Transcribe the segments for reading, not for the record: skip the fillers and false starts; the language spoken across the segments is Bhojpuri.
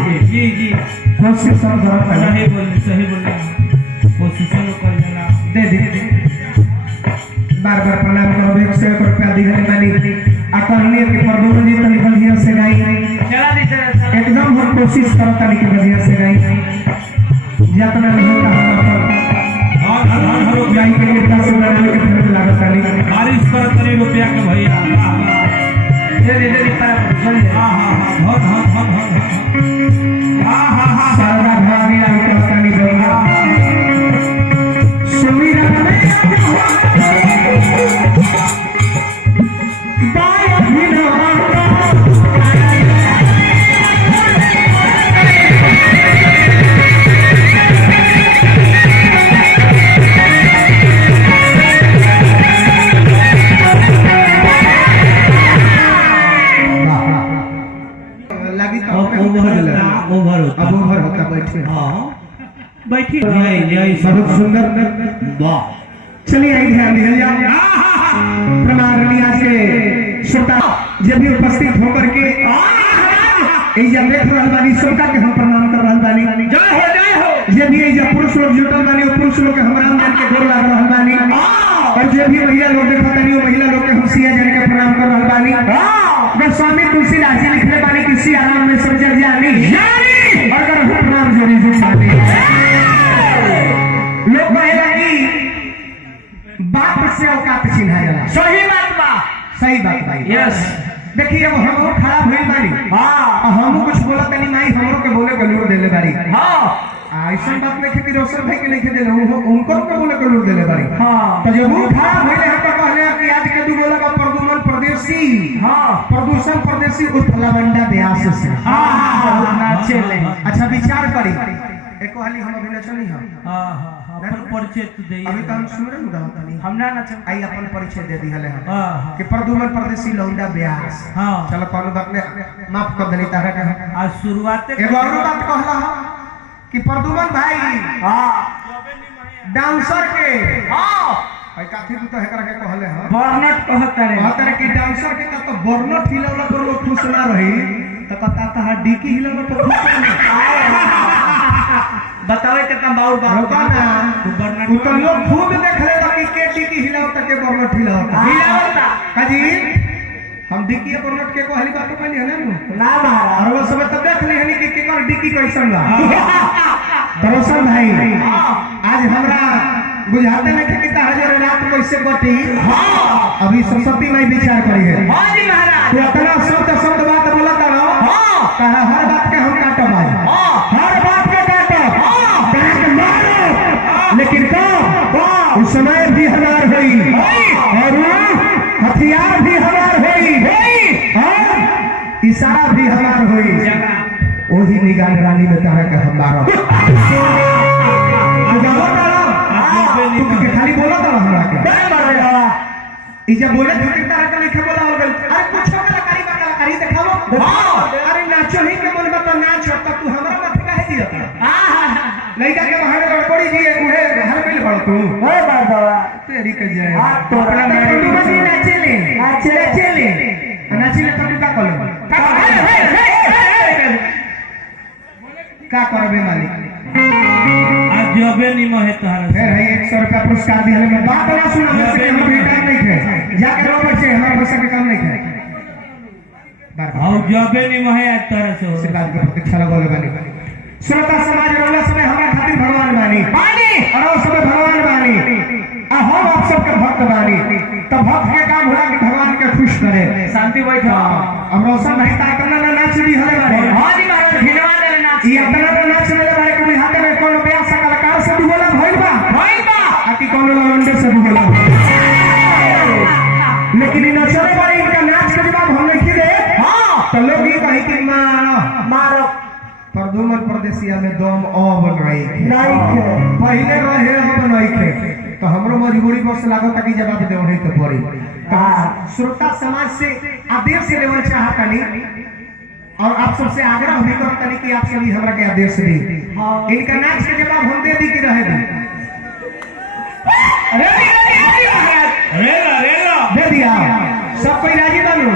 जी जी कोशिश सही बोले कोशिश कर देना दे दे बार बार प्रणाम करो 101 रुपया दी है मानी आ कहने के प्रदूषण जी तनी बढ़िया से गाई चला दी चला एकदम हम कोशिश करो तनी के बढ़िया से गाई जितना नहीं होता हम गाई के लिए पैसे बनाने के फिर लागत वाली बारिश कर करी रुपया के भैया दे पर हां हां हां सारा भाभी आई तो कहानी बोलना सुमीरा बाय ओवर होता बैठे बैठी यही बहुत सुंदर वाह चलिए आई ध्यान दिया जाए प्रमाण आज के श्रोता जब भी उपस्थित होकर के जब देख रहा बानी श्रोता के हम प्रणाम कर रहा बानी जय हो जब भी जब पुरुष लोग जुटल बानी और पुरुष लोग के हम राम जान के गोर लाग रहा बानी और जब भी महिला लोग देखा तानी वो महिला लोग के हम सिया जान के प्रणाम कर रहा बानी मैं स्वामी तुलसीदास जी लिखले बानी कि सिया राम में सब जग जानी और कर प्रणाम जोड़ी जुटानी लोग कहेला कि बाप से औकात चिन्हा जाला सही बात भाई यस देखिए अब हम खराब हुई बानी हां हम कुछ बोला तनी माई हमरो के बोले के लूर देले बारी हां ऐसा बात नहीं कि रोशन भाई के नहीं देले उनको के बोले के लूर देले बारी हां तो जब वो खराब होइले हम तो कहले कि आज के दू बोला का प्रदूषण परदेसी हां प्रदूषण परदेसी उत्तलावंडा व्यास से हां नाचे ले अच्छा विचार करी एको हाली हम अभिनय नहीं हम हां अपन परिचय तो दे अभी तो हम सुमरन गावता नहीं हम ना नाच आई अपन परिचय दे दी हले हम हां कि प्रदूषण परदेसी लौंडा व्यास हां चलो कोनो बात नहीं माफ कर देनी तारा के आज शुरुआत एगो और बात कहला कि प्रदूषण भाई हां डांसर के हां भाई काफी तो एकरा के कहले ह बर्नट कहत रे कि डांसर के का तो बर्नट हिलावला पर लोग खुश ना रही तो कहता था डिकी हिलावला पर खुश ना बतावे कितना बाउर बाउर तू तो लोग खूब देख ले कि के डिकी हिलावता के बर्नट हिलावता काजी हम डिकी बर्नट के कहली बात कहली है ना महाराज और वो सब तो देख ले हनी कि केकर डिकी कैसन बा दरअसल भाई आज हमरा बुझाते नहीं कि हजार रात कैसे कटी अभी सरस्वती माई विचार करी है हां जी महाराज तू इतना शब्द बात बोलता रहो तारा हर बात के हम काटब हर बात के काटब काट मारो लेकिन कब उस समय भी हमार होई और हथियार भी हमार होई और इशारा भी हमार होई वही निगाह रानी में तारा के हम मारो खाली बोला था हमरा के इजा बोले खातिर तारा के नहीं बोला हो गइल अरे कुछ कलाकारी दिखाओ अरे नाचो ही के मन में तो नाच तो तू हमरा मत काहे दिया लइका के बाहर गड़बड़ी जी उहे घर में बड़ तू ओए बाबा तेरी के जाए हां तोरा तू बसी नाचले तब का कलो का करबे मालिक आज जबे नहीं महे तहरा फिर है 100 रुपया पुरस्कार दिहले में बात ना सुना मुझसे हम भेटा नहीं थे जाके रोबर से हमारा पैसा के काम नहीं थे और जबे नहीं महे आज तहरा से से बात के प्रतीक्षा लगोले बानी श्रोता समाज रोला समय हमरा खातिर भगवान बानी और उस समय भगवान बानी आ हम आप सब के भक्त बानी तो भक्त के काम होला कि भगवान के खुश करे शांति बैठो हम रोशन भाई ता करना ना नाच दी हले बारे हां जी महाराज भिनवा दे नाच ई अपना तो नाच वाले बारे के हाथ में कोन प्यास कलाकार से बोला भइल बा आ कि कोनो लवंडे से बोला लेकिन इन नचरे बारे इनका नाच के जवाब हम नहीं दे हां तो लोग ये कहे कि मारो प्रदूषण परदेसिया में दम अब नहीं पहले रहे हम नहीं तो हमरो मजबूरी बस लागत कि जवाब देवही के पड़ी श्रोता समाज से आदेश से लेवल चाहता नहीं और आप सबसे आग्रह भी करता नहीं कि आप सभी हमरा के आदेश दी इनका नाच के जवाब हम दे दी कि रहे दी रेला दे दिया सब कोई राजी बनू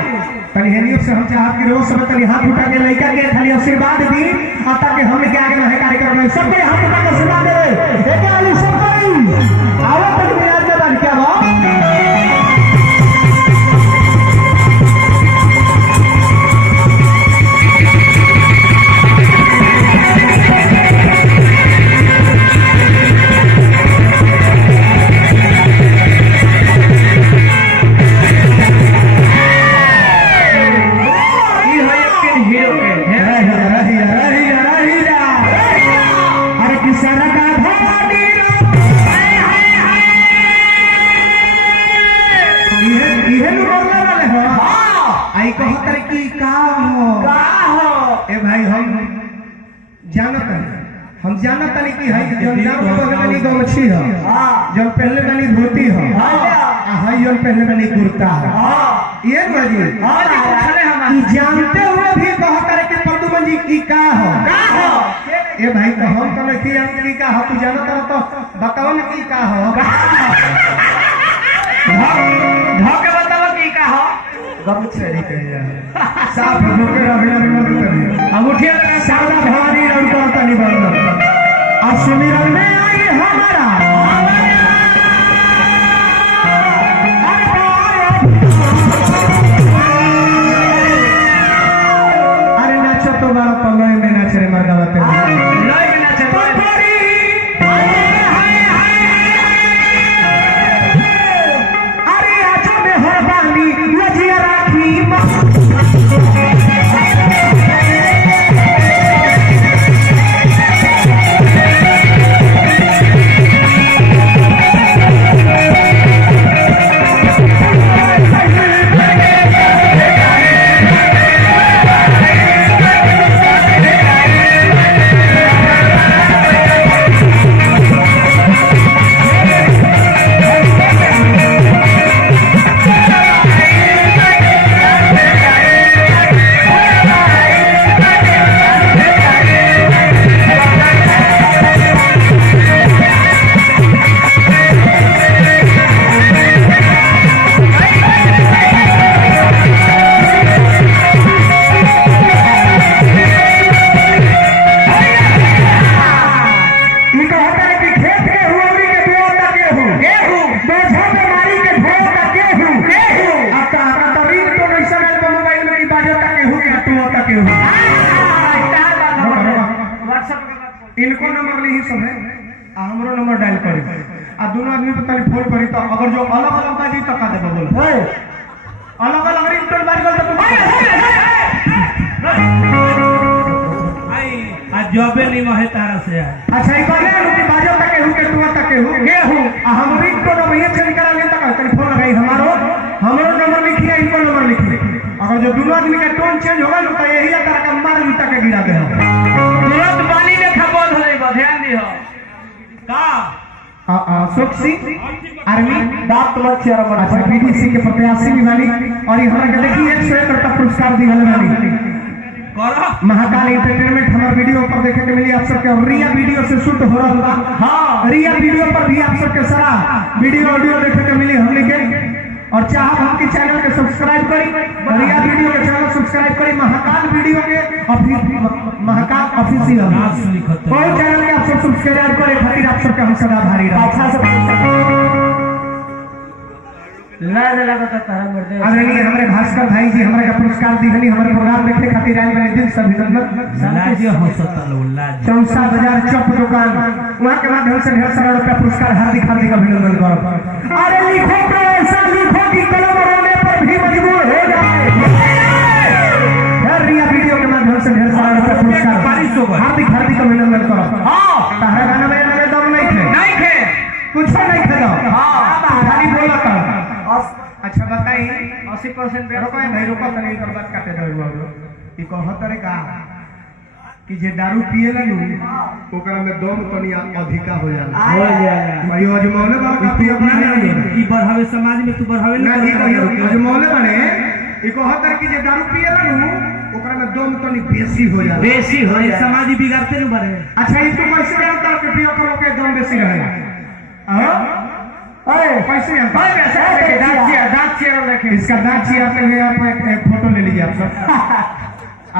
तनी हेनियो से हम चाहत कि रोज सब तनी हाथ उठा के लइका के खाली आशीर्वाद दी आ ताकि हम के आगे में कार्यक्रम में सबके हाथ उठा के आशीर्वाद दे एके आलू सब करी आओ तक मिलाद के बाद क्या बा हम जानत नहीं कि है जब नाम को बनी गमछी है जब पहले बनी धोती है हां जब पहले बनी कुर्ता है ये बाजी कि जानते हुए भी कह करे कि प्रदुमन जी की का हो ए भाई तो हम तो नहीं हम की का हो तू जानत रह तो बताओ न की का हो ढा के बताओ की का हो गमछी रे कहिया साफ होके रहे रहे हम उठिए सारा भारी और तनी बंद सुमिरन में आए हमारा अरे नाचो तो बार पलोय में नाच रे मर्दावते लय में नाच अरे आजो में हरबानी लजिया राखी इनको नंबर ली सब है हमरो नंबर डायल करी आ दोनों आदमी पे तनी फोन करी तो अगर जो अलग अलग बाजी तो का देबो बोल अलग अलग रिंगटोन बाज गल तो आई आज जॉबे नहीं महे तारा से है अच्छा ई कहले कि बाजो तक के के टुआ तक के आ हम रिंगटोन में चेंज करा ले तक तनी फोन लगाई हमरो नंबर लिखिए इनको नंबर लिखिए अगर जो दोनों आदमी का टोन चेंज होगा तो यही तरह का मार उल्टा के गिरा दे तुरंत पानी में खबोल हो रही ध्यान दियो का अशोक सिंह आर्मी बात मत शेयर मत अच्छा बीडीसी के प्रत्याशी भी वाली और ये हमरा के देखिए 101 रुपया पुरस्कार दी हले वाली करो महाकाल एंटरटेनमेंट हमारे वीडियो पर देखे के मिली आप सबके रिया वीडियो से शूट हो रहा होगा हां रिया वीडियो पर भी आप सबके सारा वीडियो ऑडियो देखे के मिली हमने के और चाहे हम के चैनल के सब्सक्राइब करी रिया वीडियो के चैनल सब्सक्राइब करी महाकाल वीडियो के महाकाल ऑफिशियल कोई चैनल के आप सब सब्सक्राइब करे खातिर आप सबके हम सदा भारी रहा अच्छा से लाज लगता था मर्दे आदरणीय हमारे भास्कर भाई जी हमारे का पुरस्कार दिहनी हमारे प्रोग्राम देखने खातिर आए बने दिल से अभिनंदन लाज हो सकता लाज चौसा बाजार चौक दुकान वहां के माध्यम से ढेर सारा रुपया पुरस्कार हार्दिक हार्दिक अभिनंदन करो अरे लिखो तो ऐसा लिखो कि कलम रोने पर भी मजबूर हो जाए रिया वीडियो के माध्यम से ढेर सारा रुपया पुरस्कार हार्दिक हार्दिक अभिनंदन करो हां तारा गाना बजाने में दम नहीं थे कुछ नहीं थे हां खाली बोला था अच्छा बताई 80% रुपए भाई रुपा तनी कर बात काटे दो ई कहतरे का कि जे दारू पिएला नु ओकरा में दम तनी अधिका हो जाला भाई अजमौले बार तू अपना ई बढ़ावे समाज में तू बढ़ावे ना ई अजमौले बारे ई कहतर कि जे दारू पिएला नु ओकरा में दम तनी बेसी हो जाला समाज बिगाड़ते नु बारे अच्छा ई तू कैसे जानता कि पियो करो के दम बेसी रहेला हां पैसे दांत चेयर रखे, इसका दांत चेयर पे हुए आप एक फोटो ले लीजिए आप सब।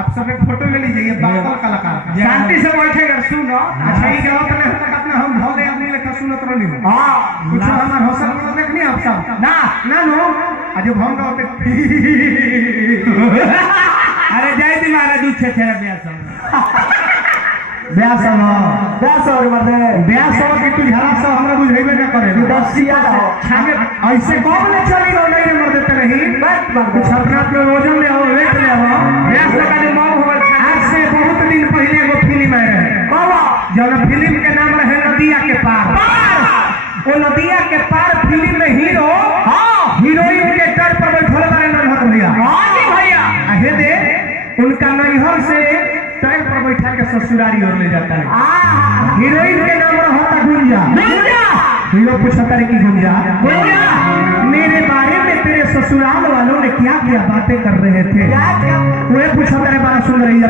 आप सब एक फोटो ले लीजिए, ये बातल कलाकार शांति से बैठेगा सुनो। अच्छा ये जवाब पहले हम तक अपना हम भोले आदमी लेकर सुनो तो नहीं। हां कुछ हमार हौसला मतलब देखनी आप सब ना ना नो आज हम गाते। अरे जय दी महाराज दूध छे छे ब्यास और मर्दे ब्यास और के तू झरा से हमरा बुझेबे ना करे तू दसिया छागे ऐसे कौन ले चली रो नहीं मर्दे ते नहीं बात कुछ अपना अपना वजन ले आओ वेट ले आओ। ब्यास लगा दे मौत होल। आज से बहुत दिन पहले एगो फिल्म आए रहे बाबा, जौन फिल्म के नाम रहे नदिया के पार। वो नदिया के पार फिल्म में हीरो हां हीरोइन के तर पर बैठल बारे नरहत भैया। हां जी भैया हे दे उनका नैहर से टाइम पर बैठा के ससुरारी और ले जाता है। हीरोइन के नाम रहता गुंजा। हीरो पूछता है कि गुंजा मेरे बारे में तेरे ससुराल वालों ने क्या क्या बातें कर रहे थे। वो पूछता है बात सुन रही है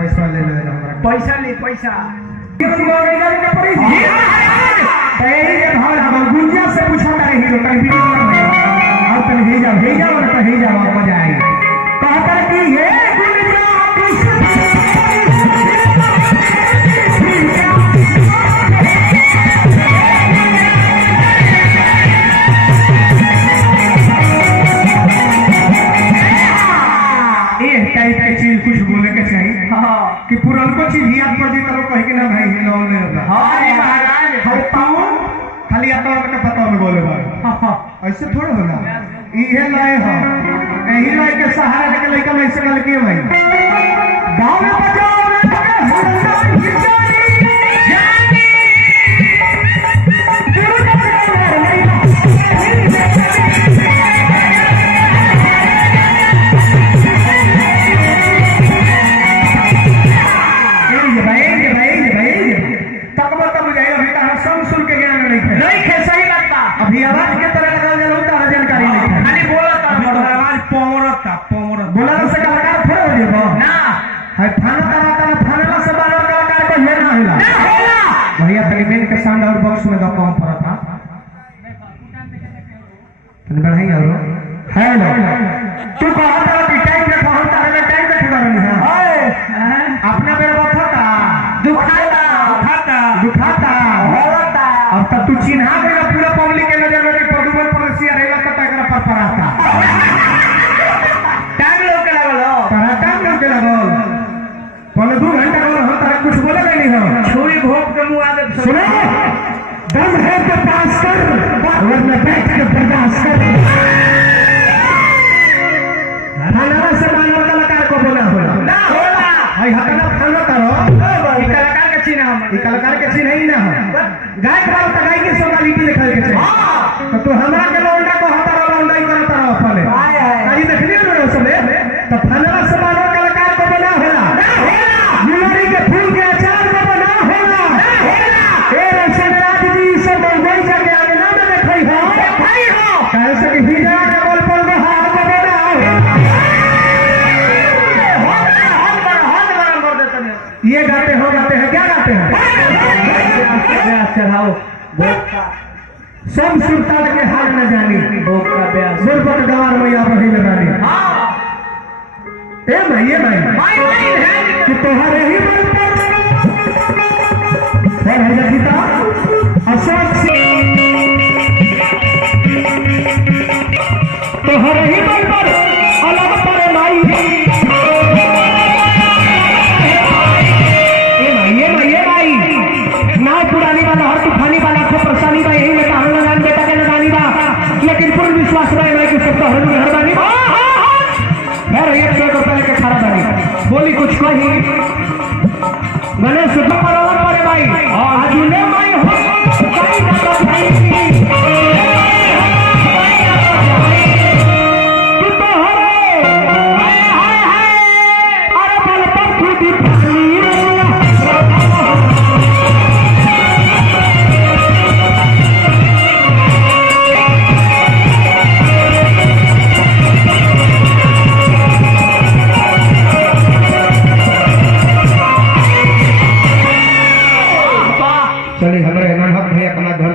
पैसा ले पैसा ले पैसा गुंजा से पूछा था हीरो कहीं और कहीं भेजा और कहीं जाओ मजा आएगी। कहता कि ये टाइप की चीज कुछ बोले के चाहिए कि पुरनको चीज याद पर जी करो कहे कि ना भाई हिलो ले महाराज हर पाओ खाली आता का पता में बोले भाई ऐसे थोड़ा होला ये लाए हो हीरो के सहारा लेके लड़का में ऐसे गल किए भाई गांव में बजाओ अभी आवाज के तरह जानकारी नहीं है खाली बोला आवाज पोमरत बोला से कलाकार थोड़े हो जेबो ना है थाना थाना से बाहर कलाकार को ये ना होला भैया पेमेंट के साउंड और बॉक्स में दो कम फरक था तने बढ़ाई और हेलो तू कहता है कि टाइम पे पहुंचता है टाइम पे ठुका रही है अपना मेरा बता दुखाता होता अब तब तू चिन्हा गया पूरा पब्लिक के नजर में प्रदूषण पड़ोसिया रहेगा तब एकरा पर पराता टाइम लोग के लगल पहले 2 घंटा हो हम तारा कुछ बोले नहीं हो छुरी घोप के मुंह आदे सुनो दम है तो पास कर वरना बैठ के बर्दाश्त कर। थाना से मानो कलाकार को बोला होला ना होला भाई हटना थाना करो कलाकार के चिन्ह हम कलाकार के चिन्ह ही ना हो गाय के बात गाय के सब लिखी लिखल के छै तो तू हमरा के लौंडा को हटारा लौंडा ही करता रहो पहले आई देखलिए ना उसने तो थाना से मानो कलाकार को बना होला गुलारी के फूल के अचार को बना होला ए रक्षराज जी से बोल जाके आगे ना देखई हो काहे से कि हिजरा के बोल बोल में हाथ को बना ये गाते हो जाते हैं क्या गाते हैं चढ़ाओ सब सुरताल के हाल में जानी सुरपट गवार मैया रही लगानी ए भाई कि तोहरे ही मन पर है गीता अशोक तोहरे ही मन पर अलग पर माई पुरानी वाला हर तूफानी वाला को परेशानी बा यही में कहां जान बेटा के लगानी बा लेकिन पूर्ण विश्वास रहे भाई कि सब तो हर मेहरबानी फिर 100 रुपए के खड़ा बानी बोली कुछ कही मैंने सुबह पर पड़े भाई आज ने माई हो कहीं ना भाई तू तो हाय हाय हाय अरे बल पर तू दी चलिए हमारे मनोहर भैया का माध्यम